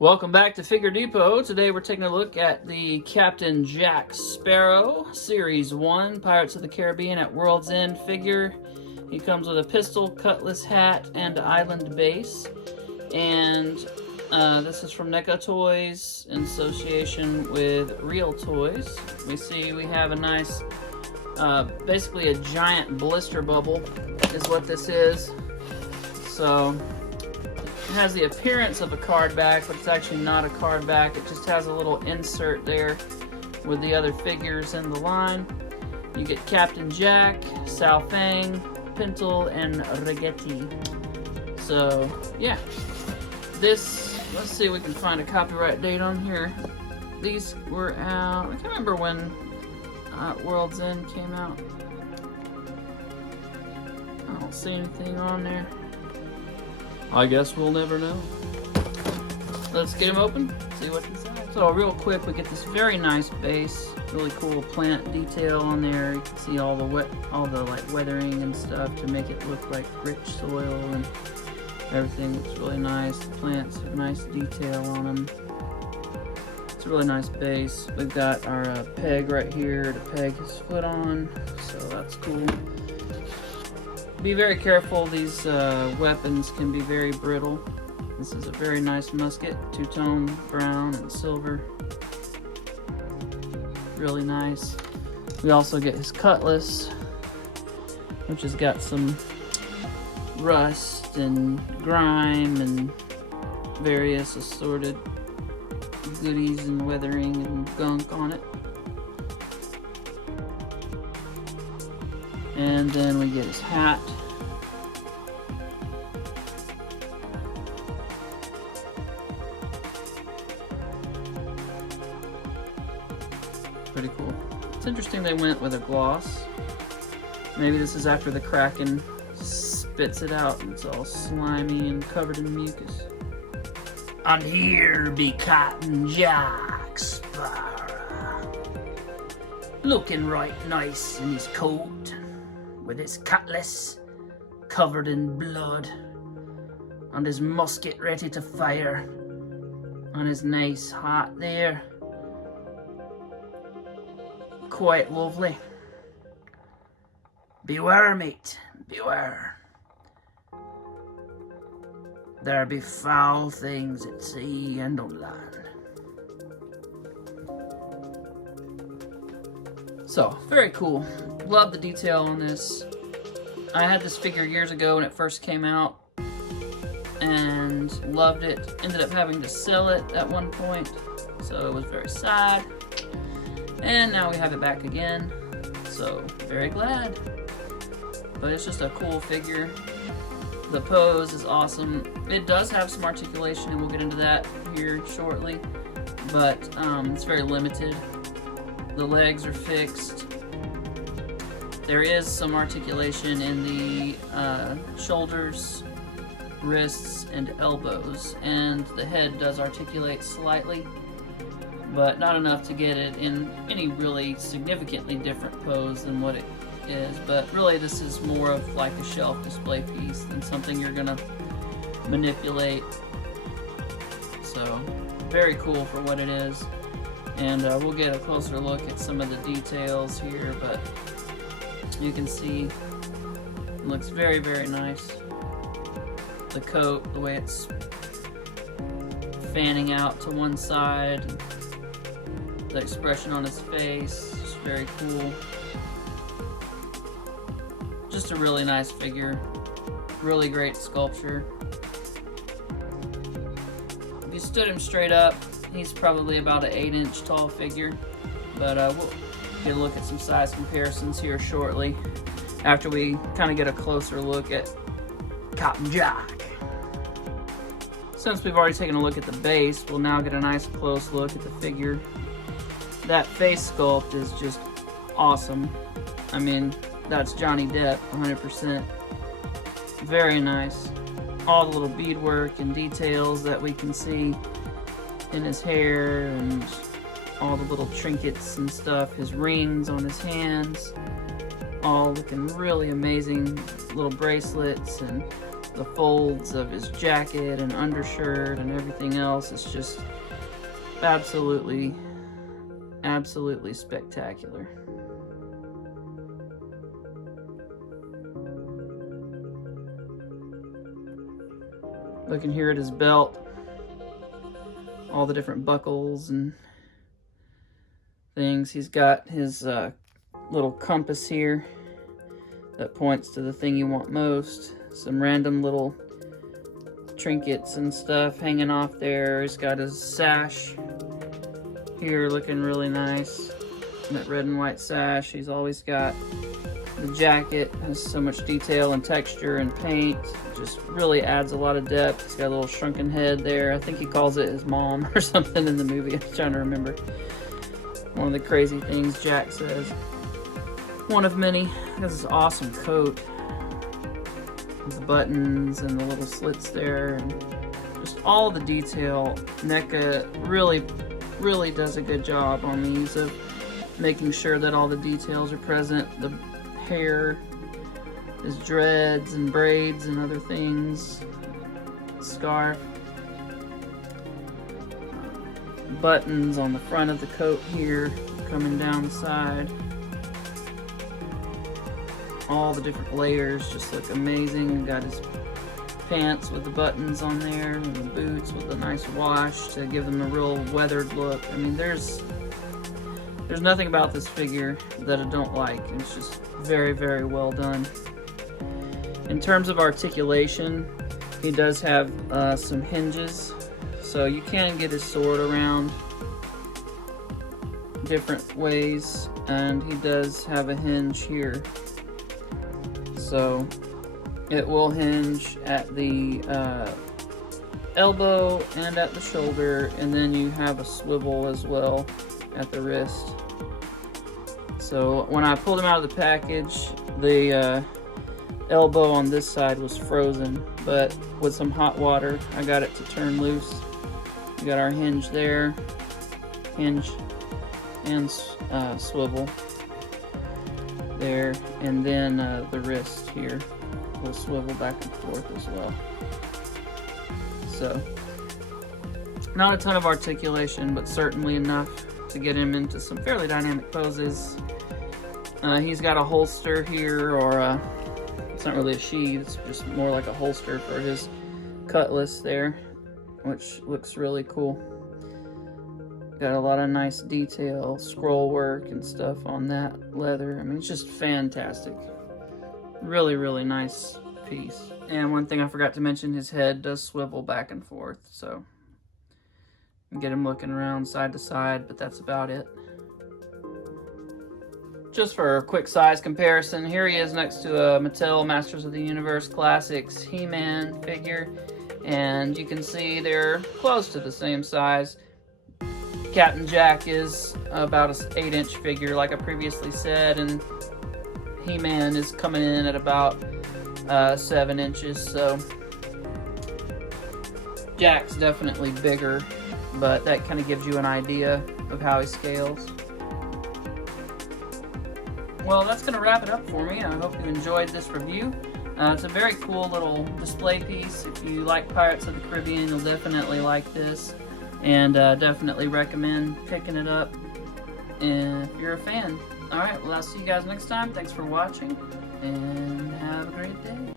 Welcome back to Figure Depot. Today we're taking a look at the Captain Jack Sparrow Series 1 Pirates of the Caribbean at World's End figure. He comes with a pistol, cutlass, hat, and island base. And this is from NECA Toys in association with Real Toys. We have a nice, basically a giant blister bubble is what this is. So it has the appearance of a card back, but it's actually not a card back. It just has a little insert there with the other figures in the line. You get Captain Jack, Sao Fang, Pintle, and Rigetti. So, yeah. This, let's see if we can find a copyright date on here. These were out, I can't remember when World's End came out. I don't see anything on there. I guess we'll never know. Let's get them open, see what's inside. So real quick, we get this very nice base, really cool plant detail on there. You can see all the like weathering and stuff to make it look like rich soil, and everything looks really nice. The plants have nice detail on them. It's a really nice base. We've got our peg right here to peg his foot on, so that's cool. Be very careful, these weapons can be very brittle. This is a very nice musket, two-tone brown and silver. Really nice. We also get his cutlass, which has got some rust and grime and various assorted goodies and weathering and gunk on it. And then we get his hat. Pretty cool. It's interesting they went with a gloss. Maybe this is after the Kraken spits it out and it's all slimy and covered in mucus. And here be Captain Jack Sparrow, looking right nice in his coat, with his cutlass covered in blood, and his musket ready to fire, and his nice hat there. Quite lovely. Beware, mate, beware. There be foul things at sea and on land. So, very cool. Love the detail on this. I had this figure years ago when it first came out and loved it. Ended up having to sell it at one point, so it was very sad. And now we have it back again, so very glad. But it's just a cool figure. The pose is awesome. It does have some articulation, and we'll get into that here shortly, but it's very limited. The legs are fixed. There is some articulation in the shoulders, wrists, and elbows, and the head does articulate slightly, but not enough to get it in any really significantly different pose than what it is. But really this is more of like a shelf display piece than something you're gonna manipulate. So very cool for what it is. And we'll get a closer look at some of the details here, but you can see it looks very, very nice. The coat, the way it's fanning out to one side, the expression on his face, is very cool. Just a really nice figure, really great sculpture. If you stood him straight up, he's probably about an 8-inch tall figure, but we'll get a look at some size comparisons here shortly after we kind of get a closer look at Captain Jack. Since we've already taken a look at the base, we'll now get a nice close look at the figure. That face sculpt is just awesome. I mean, that's Johnny Depp, 100%. Very nice. All the little beadwork and details that we can see in his hair, and all the little trinkets and stuff, his rings on his hands, all looking really amazing. Little bracelets and the folds of his jacket and undershirt and everything else is just absolutely spectacular. Looking here at his belt, all the different buckles and things. He's got his little compass here that points to the thing you want most. Some random little trinkets and stuff hanging off there. He's got his sash here looking really nice. That red and white sash. He's always got the jacket. Has so much detail and texture and paint. Just really adds a lot of depth. He's got a little shrunken head there. I think he calls it his mom or something in the movie. I'm trying to remember. One of the crazy things Jack says. One of many. He has this awesome coat with the buttons and the little slits there, and just all the detail. NECA really does a good job on these of making sure that all the details are present. The hair is dreads and braids and other things. Scarf. Buttons on the front of the coat here, coming down the side. All the different layers just look amazing. Got his pants with the buttons on there, and the boots with a nice wash to give them a real weathered look. I mean, there's nothing about this figure that I don't like. It's just very well done. In terms of articulation, he does have some hinges, so you can get his sword around different ways, and he does have a hinge here. So it will hinge at the elbow and at the shoulder, and then you have a swivel as well at the wrist. So when I pulled him out of the package, the elbow on this side was frozen, but with some hot water I got it to turn loose. We got our hinge there, hinge and swivel there, and then the wrist here will swivel back and forth as well. So not a ton of articulation, but certainly enough to get him into some fairly dynamic poses. He's got a holster here, or it's not really a sheath, it's just more like a holster for his cutlass there, which looks really cool. Got a lot of nice detail, scroll work and stuff on that leather. I mean, it's just fantastic. Really nice piece. And one thing I forgot to mention, his head does swivel back and forth, so you can get him looking around side to side, but that's about it. Just for a quick size comparison, here he is next to a Mattel Masters of the Universe Classics He-Man figure, and you can see they're close to the same size. Captain Jack is about an 8-inch figure, like I previously said, and He-Man is coming in at about 7 inches, so Jack's definitely bigger, but that kind of gives you an idea of how he scales. Well, that's going to wrap it up for me. I hope you enjoyed this review. It's a very cool little display piece. If you like Pirates of the Caribbean, you'll definitely like this. And definitely recommend picking it up if you're a fan. Alright, well, I'll see you guys next time. Thanks for watching, and have a great day.